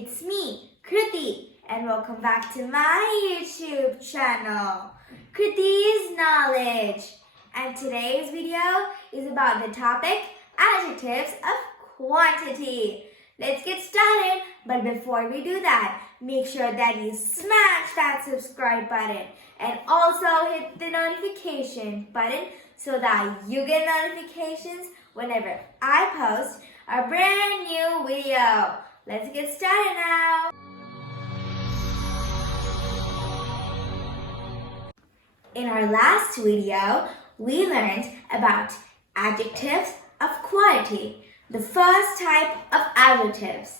it's me, Kruthi, and welcome back to my YouTube channel, Kruthi's Knowledge. And today's video is about the topic, adjectives of quantity. Let's get started, but before we do that, make sure that you smash that subscribe button and also hit the notification button so that you get notifications whenever I post a brand new video. Let's get started now. In our last video, we learned about adjectives of quality, the first type of adjectives.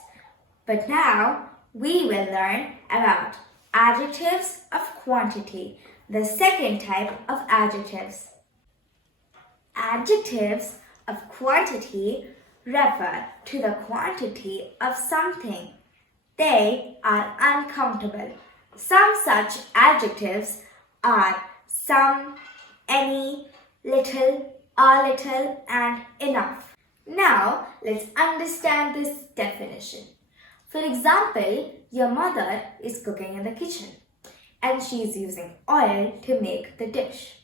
But now we will learn about adjectives of quantity, the second type of adjectives. Adjectives of quantity refer to the quantity of something. They are uncountable. Some such adjectives are some, any, little, a little, and enough. Now, let's understand this definition. For example, your mother is cooking in the kitchen and she is using oil to make the dish.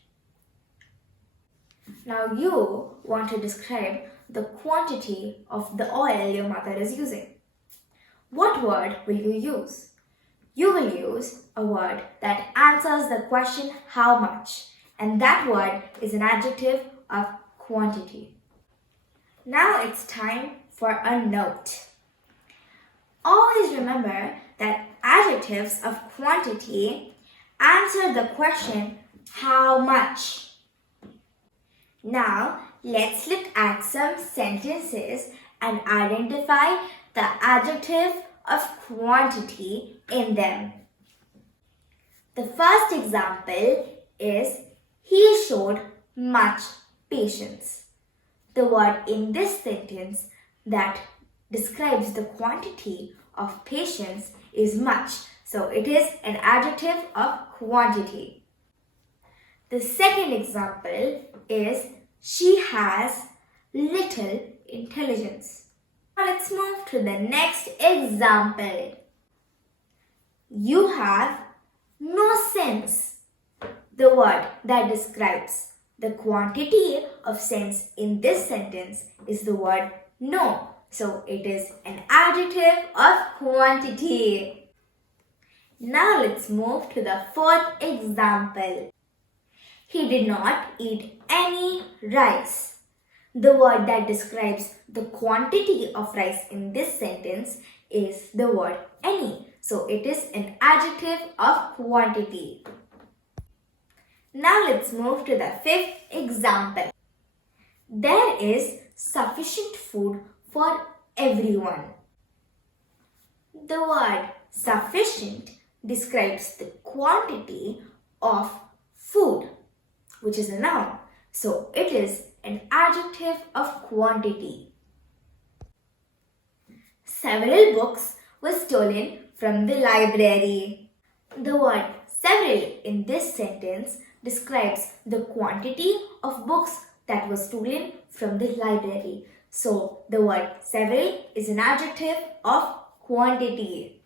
Now you want to describe the quantity of the oil your mother is using. What word will you use? You will use a word that answers the question how much, and that word is an adjective of quantity. Now it's time for a note. Always remember that adjectives of quantity answer the question how much. Now let's look at some sentences and identify the adjective of quantity in them. The first example is he showed much patience. The word in this sentence that describes the quantity of patience is much, so it is an adjective of quantity. The second example is she has little intelligence. Now let's move to the next example. You have no sense. The word that describes the quantity of sense in this sentence is the word no. So it is an adjective of quantity. Now let's move to the fourth example. He did not eat any rice. The word that describes the quantity of rice in this sentence is the word any. So it is an adjective of quantity. Now let's move to the fifth example. There is sufficient food for everyone. The word sufficient describes the quantity of food, which is a noun. So it is an adjective of quantity. Several books were stolen from the library. The word several in this sentence describes the quantity of books that were stolen from the library. So the word several is an adjective of quantity.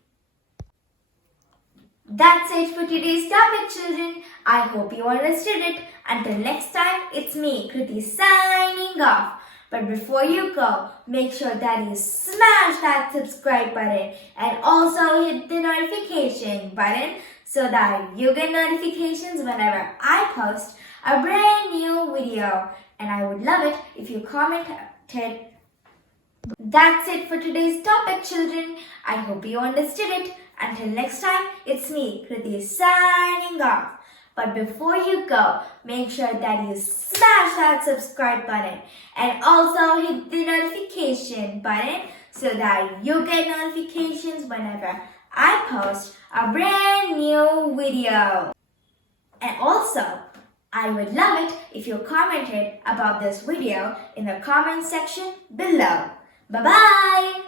That's it for today's topic, children. I hope you understood it. Until next time, it's me, Kruthi, signing off. But before you go, make sure that you smash that subscribe button and also hit the notification button so that you get notifications whenever I post a brand new video. And I would love it if you commented. That's it for today's topic, children. I hope you understood it. Until next time, it's me, Kruthi, signing off. But before you go, make sure that you smash that subscribe button and also hit the notification button so that you get notifications whenever I post a brand new video. And also, I would love it if you commented about this video in the comment section below. Bye-bye!